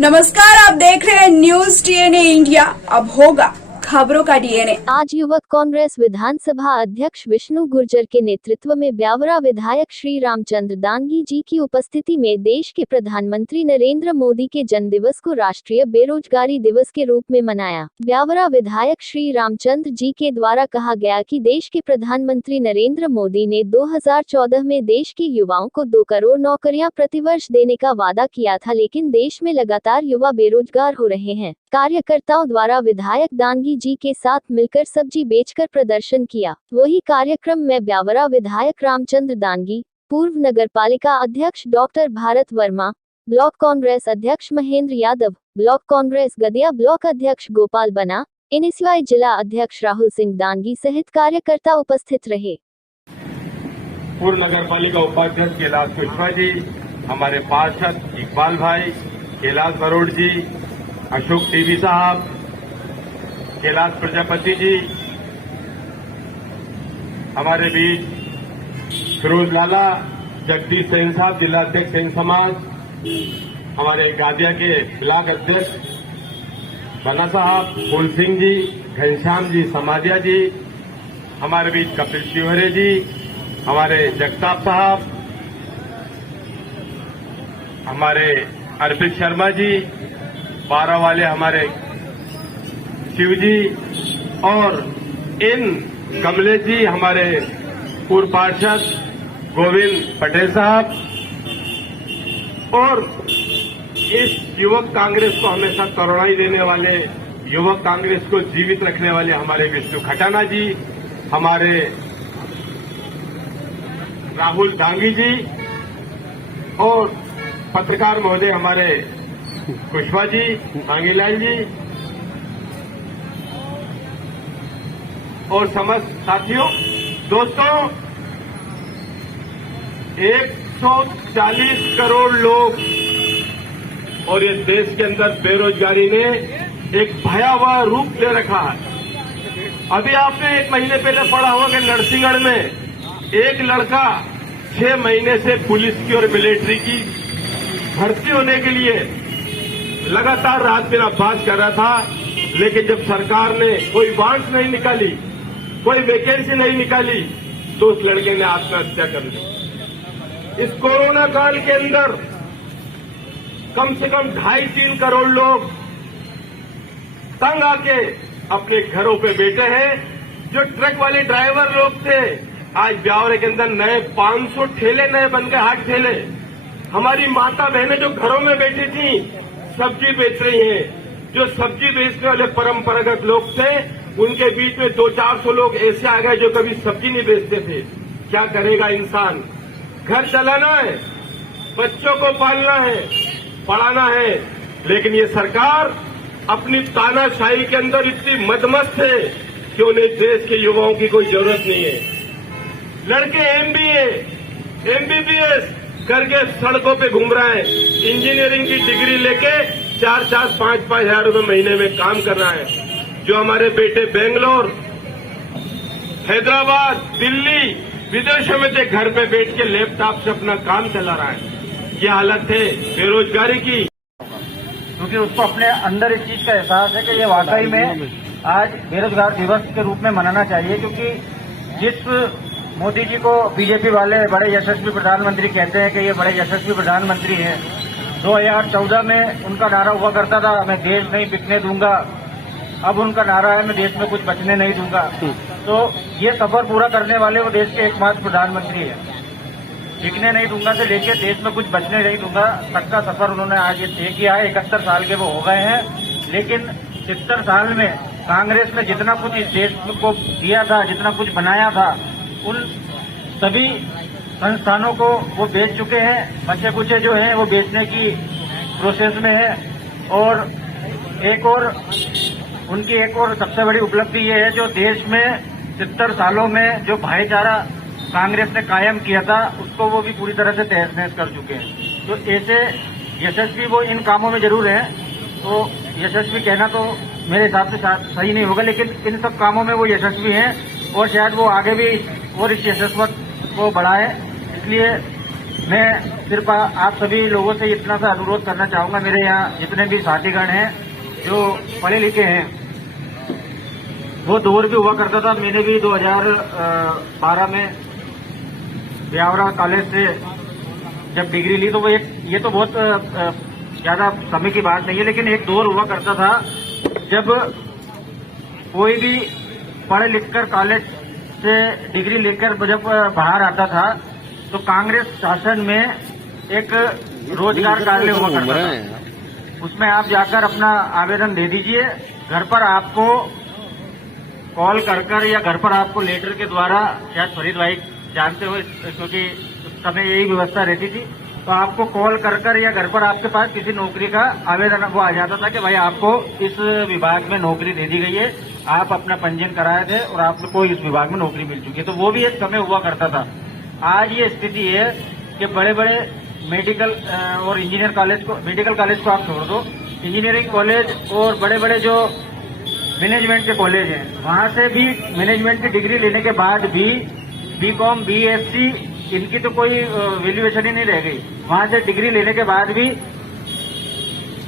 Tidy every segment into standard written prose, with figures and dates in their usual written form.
नमस्कार, आप देख रहे हैं न्यूज डीएनए इंडिया। अब होगा खबरों का डीएनए। आज युवक कांग्रेस विधानसभा अध्यक्ष विष्णु गुर्जर के नेतृत्व में ब्यावरा विधायक श्री रामचंद्र दांगी जी की उपस्थिति में देश के प्रधानमंत्री नरेंद्र मोदी के जन्मदिवस को राष्ट्रीय बेरोजगारी दिवस के रूप में मनाया। ब्यावरा विधायक श्री रामचंद्र जी के द्वारा कहा गया कि देश के प्रधानमंत्री नरेंद्र मोदी ने 2014 में देश के युवाओं को 2 करोड़ नौकरियां प्रतिवर्ष देने का वादा किया था, लेकिन देश में लगातार युवा बेरोजगार हो रहे हैं। कार्यकर्ताओं द्वारा विधायक दांगी जी के साथ मिलकर सब्जी बेचकर प्रदर्शन किया। वही कार्यक्रम में ब्यावरा विधायक रामचंद्र दांगी, पूर्व नगरपालिका अध्यक्ष डॉक्टर भारत वर्मा, ब्लॉक कांग्रेस अध्यक्ष महेंद्र यादव, ब्लॉक कांग्रेस गदिया ब्लॉक अध्यक्ष गोपाल बना, एनएसयूआई जिला अध्यक्ष राहुल सिंह दांगी सहित कार्यकर्ता उपस्थित रहे। पूर्व नगरपालिका उपाध्यक्ष कैलाश कुशवाहा जी, हमारे पार्षद इकबाल भाई, कैलाश बरोड़ जी, अशोक टीवी साहब, कैलाश प्रजापति जी, हमारे बीच फिरोज लाला, जगदीश सिंह साहब, जिला अध्यक्ष सिंह समाज, हमारे गादिया के ब्लॉक अध्यक्ष बना साहब, फूल सिंह जी, घनश्याम जी, समाजिया जी, हमारे बीच कपिल शिवहरे जी, हमारे जगताप साहब, हमारे अर्पित शर्मा जी, 12 वाले हमारे शिव जी, और इन कमलेश जी, हमारे पूर्व पार्षद गोविंद पटेल साहब, और इस युवक कांग्रेस को हमेशा करुणाई देने वाले, युवक कांग्रेस को जीवित रखने वाले हमारे विष्णु खटाना जी, हमारे राहुल दांगी जी, और पत्रकार महोदय हमारे कुशवाहा जी, मांगीलाल जी, और समस्त साथियों, दोस्तों, 140 करोड़ लोग और इस देश के अंदर बेरोजगारी ने एक भयावह रूप ले रखा है। अभी आपने 1 महीने पहले पढ़ा होगा कि नरसिंहगढ़ में एक लड़का 6 महीने से पुलिस की और मिलिट्री की भर्ती होने के लिए लगातार रात दिन अभ्यास कर रहा था, लेकिन जब सरकार ने कोई वांट नहीं निकाली, कोई वैकेंसी नहीं निकाली, तो उस लड़के ने आत्महत्या कर ली। इस कोरोना काल के अंदर कम से कम 2.5-3 करोड़ लोग तंग आके अपने घरों पे बैठे हैं। जो ट्रक वाले ड्राइवर लोग थे, आज ब्यावरे के अंदर नए 500 ठेले नए बन गए, हाट ठेले। हमारी माता बहनें जो घरों में बैठी थी सब्जी बेच रही हैं। जो सब्जी बेचने वाले परंपरागत लोग थे, उनके बीच में 200-400 लोग ऐसे आ गए जो कभी सब्जी नहीं बेचते थे। क्या करेगा इंसान? घर चलाना है, बच्चों को पालना है, पढ़ाना है, लेकिन ये सरकार अपनी तानाशाही के अंदर इतनी मदमस्त है कि उन्हें देश के युवाओं की कोई जरूरत नहीं है। लड़के एमबीए, एमबीबीएस करके सड़कों पे घूम रहा है, इंजीनियरिंग की डिग्री लेके 4-4, 5-5 हजार रुपये महीने में काम कर रहा है। जो हमारे बेटे बेंगलोर, हैदराबाद, दिल्ली, विदेशों में से घर पे बैठ के लैपटॉप से अपना काम चला रहा है। ये हालत है बेरोजगारी की, क्योंकि उसको अपने अंदर इस चीज का एहसास है कि ये वाकई में आज बेरोजगार दिवस के रूप में मनाना चाहिए। क्योंकि जिस मोदी जी को बीजेपी वाले बड़े यशस्वी प्रधानमंत्री कहते हैं कि ये बड़े यशस्वी प्रधानमंत्री हैं, 2014 में उनका नारा हुआ करता था, मैं देश नहीं बिकने दूंगा। अब उनका नारा है, मैं देश में कुछ बचने नहीं दूंगा। तो ये सफर पूरा करने वाले वो देश के एकमात्र प्रधानमंत्री हैं। बिकने नहीं दूंगा से लेके देश में कुछ बचने नहीं दूंगा तक का सफर उन्होंने आज ये तय किया है। 71 साल के वो हो गए हैं, लेकिन 70 साल में कांग्रेस ने जितना कुछ इस देश को दिया था, जितना कुछ बनाया था, उन सभी संस्थानों को वो बेच चुके हैं। बचे कुचे जो हैं वो बेचने की प्रोसेस में है। और उनकी एक और सबसे बड़ी उपलब्धि ये है, जो देश में 70 सालों में जो भाईचारा कांग्रेस ने कायम किया था, उसको वो भी पूरी तरह से तहस नहस कर चुके हैं। तो ऐसे यशस्वी वो इन कामों में जरूर हैं, तो यशस्वी कहना तो मेरे हिसाब से सही नहीं होगा, लेकिन इन सब कामों में वो यशस्वी हैं और शायद वो आगे भी और इस यशस्वत को बढ़ाए। इसलिए मैं सिर्फ आप सभी लोगों से इतना सा अनुरोध करना चाहूंगा, मेरे यहाँ जितने भी साथीगण हैं जो पढ़े लिखे हैं, वो दौर भी हुआ करता था। मैंने भी 2012 में ब्यावरा कॉलेज से जब डिग्री ली तो वो ये तो बहुत ज्यादा समय की बात नहीं है, लेकिन एक दौर हुआ करता था जब कोई भी पढ़ लिखकर कॉलेज से डिग्री लेकर जब बाहर आता था तो कांग्रेस शासन में एक रोजगार कार्यालय हुआ करता था। उसमें आप जाकर अपना आवेदन दे दीजिए, घर पर आपको कॉल कर या घर पर आपको लेटर के द्वारा, शायद फरीद भाई जानते हो क्योंकि उस समय यही व्यवस्था रहती थी, तो आपको कॉल कर या घर पर आपके पास किसी नौकरी का आवेदन वो आ जाता था कि भाई आपको इस विभाग में नौकरी दे दी गई है, आप अपना पंजीयन कराए थे और आपको इस विभाग में नौकरी मिल चुकी है। तो वो भी एक समय हुआ करता था। आज ये स्थिति है कि बड़े बड़े मेडिकल और इंजीनियर कॉलेज को, मेडिकल कॉलेज को आप छोड़ दो, इंजीनियरिंग कॉलेज और बड़े बड़े जो मैनेजमेंट के कॉलेज हैं, वहां से भी मैनेजमेंट की डिग्री लेने के बाद भी बीकॉम, बीएससी, इनकी तो कोई वैल्यूएशन ही नहीं रह गई। वहां से डिग्री लेने के बाद भी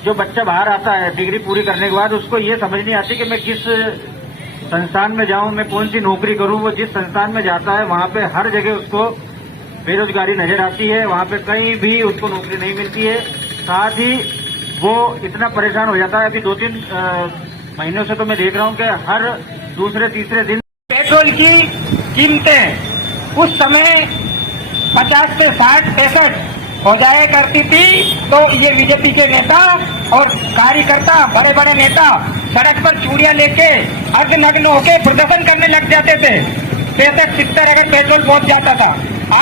जो बच्चा बाहर आता है डिग्री पूरी करने के बाद, उसको ये समझ नहीं आती कि मैं किस संस्थान में जाऊं, मैं कौन सी नौकरी करूं। वो जिस संस्थान में जाता है वहां पे हर जगह उसको बेरोजगारी नजर आती है, वहां पे कहीं भी उसको नौकरी नहीं मिलती है। साथ ही वो इतना परेशान हो जाता है। अभी 2-3 महीनों से तो मैं देख रहा हूं कि हर दूसरे तीसरे दिन पेट्रोल की कीमतें उस समय 50 से 60-65 हो जाया करती थी, तो ये बीजेपी के नेता और कार्यकर्ता, बड़े बड़े नेता सड़क पर चूड़ियां लेके अर्धनग्न होके प्रदर्शन करने लग जाते थे। 65-70 अगर पेट्रोल पहुंच जाता था।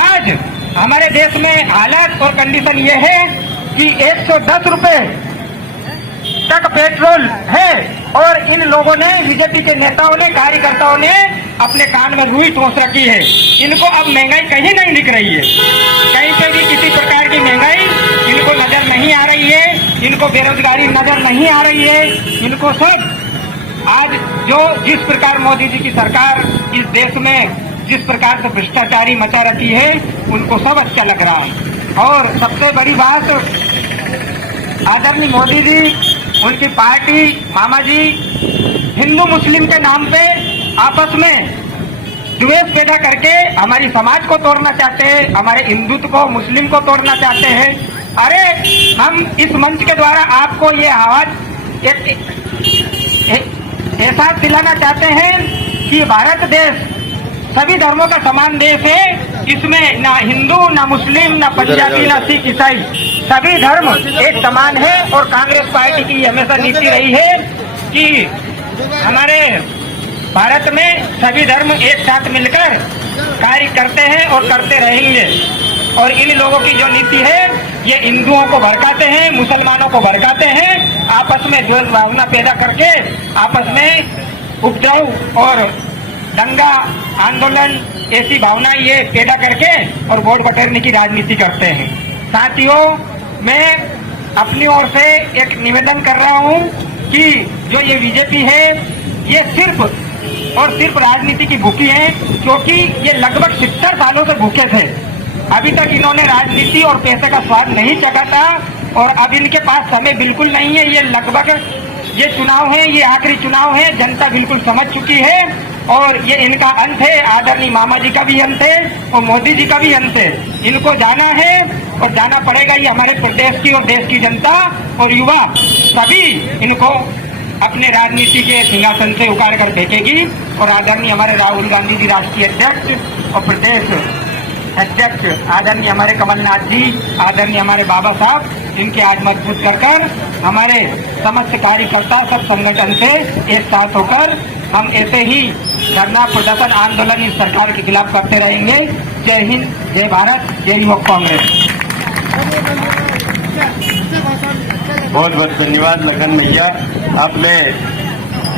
आज हमारे देश में हालात और कंडीशन ये है कि 110 रुपए तक पेट्रोल है और इन लोगों ने, बीजेपी के नेताओं ने, कार्यकर्ताओं ने अपने कान में रुई ठोस रखी है। इनको अब महंगाई कहीं नहीं दिख रही है, कहीं पे भी किसी प्रकार की महंगाई इनको नजर नहीं आ रही है, इनको बेरोजगारी नजर नहीं आ रही है। इनको सब आज जो जिस प्रकार मोदी जी की सरकार इस देश में जिस प्रकार से भ्रष्टाचारी मचा रखी है, उनको सब अच्छा लग रहा है। और सबसे बड़ी बात, आदरणीय मोदी जी, उनकी पार्टी, मामा जी हिंदू मुस्लिम के नाम पे आपस में द्वेष पैदा करके हमारी समाज को तोड़ना चाहते हैं, हमारे हिंदुत्व को, मुस्लिम को तोड़ना चाहते हैं। अरे हम इस मंच के द्वारा आपको ये आवाज एहसास दिलाना चाहते हैं कि भारत देश सभी धर्मों का समान देश है। इसमें ना हिंदू, ना मुस्लिम, ना पंजाबी, ना सिख, ईसाई, सभी धर्म एक समान है। और कांग्रेस पार्टी की हमेशा नीति रही है कि हमारे भारत में सभी धर्म एक साथ मिलकर कार्य करते हैं और करते रहेंगे। और इन लोगों की जो नीति है, ये हिंदुओं को भड़काते हैं, मुसलमानों को भड़काते हैं, आपस में द्वेष भावना पैदा करके आपस में उपजाऊ और दंगा, आंदोलन, ऐसी भावना ये पैदा करके और वोट बटोरने की राजनीति करते हैं। साथियों, मैं अपनी ओर से एक निवेदन कर रहा हूं कि जो ये बीजेपी है, ये सिर्फ और सिर्फ राजनीति की भूखी है, क्योंकि ये लगभग 70 सालों से भूखे थे। अभी तक इन्होंने राजनीति और पैसे का स्वाद नहीं चखा था और अब इनके पास समय बिल्कुल नहीं है। ये लगभग ये चुनाव है, ये आखिरी चुनाव है, जनता बिल्कुल समझ चुकी है और ये इनका अंत है। आदरणीय मामा जी का भी अंत है और मोदी जी का भी अंत है। इनको जाना है और जाना पड़ेगा। ये हमारे प्रदेश की और देश की जनता और युवा सभी इनको अपने राजनीति के सिंहासन से उखाड़ कर फेंकेगी। और आदरणीय हमारे राहुल गांधी जी राष्ट्रीय अध्यक्ष और प्रदेश अध्यक्ष, आदरणीय हमारे कमलनाथ जी, आदरणीय हमारे बाबा साहब, इनके आज मजबूत कर हमारे समस्त कार्यकर्ता सब संगठन से एक साथ होकर हम ऐसे ही धरना, प्रदर्शन, आंदोलन इस सरकार के खिलाफ करते रहेंगे। जय हिंद, जय भारत, जय युवक कांग्रेस। बहुत बहुत धन्यवाद लखन भैया। अब मैं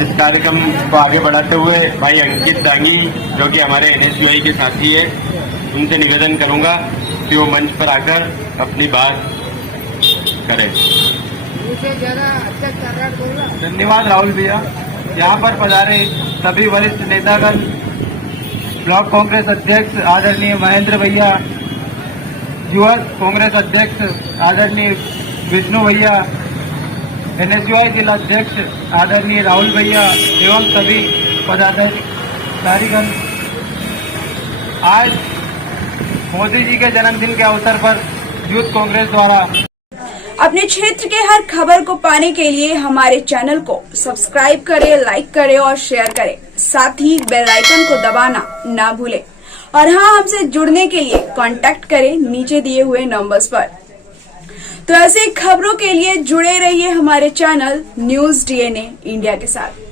इस कार्यक्रम को आगे बढ़ाते हुए भाई अंकित दांगी, जो कि हमारे NSUI के साथी है, उनसे निवेदन करूंगा कि वो मंच पर आकर अपनी बात करें। धन्यवाद राहुल भैया। यहाँ पर पधारे सभी वरिष्ठ नेतागण, ब्लॉक कांग्रेस अध्यक्ष आदरणीय महेंद्र भैया, युवा कांग्रेस अध्यक्ष आदरणीय विष्णु भैया, NSUI जिला अध्यक्ष आदरणीय राहुल भैया एवं सभी पदाधिकारीगण, आज मोदी जी के जन्मदिन के अवसर पर यूथ कांग्रेस द्वारा अपने क्षेत्र के हर खबर को पाने के लिए हमारे चैनल को सब्सक्राइब करें, लाइक करें और शेयर करें। साथ ही बेल आइकन को दबाना ना भूलें। और हाँ, हमसे जुड़ने के लिए कांटेक्ट करें नीचे दिए हुए नंबर्स पर। तो ऐसे खबरों के लिए जुड़े रहिए हमारे चैनल न्यूज़ DNA इंडिया के साथ।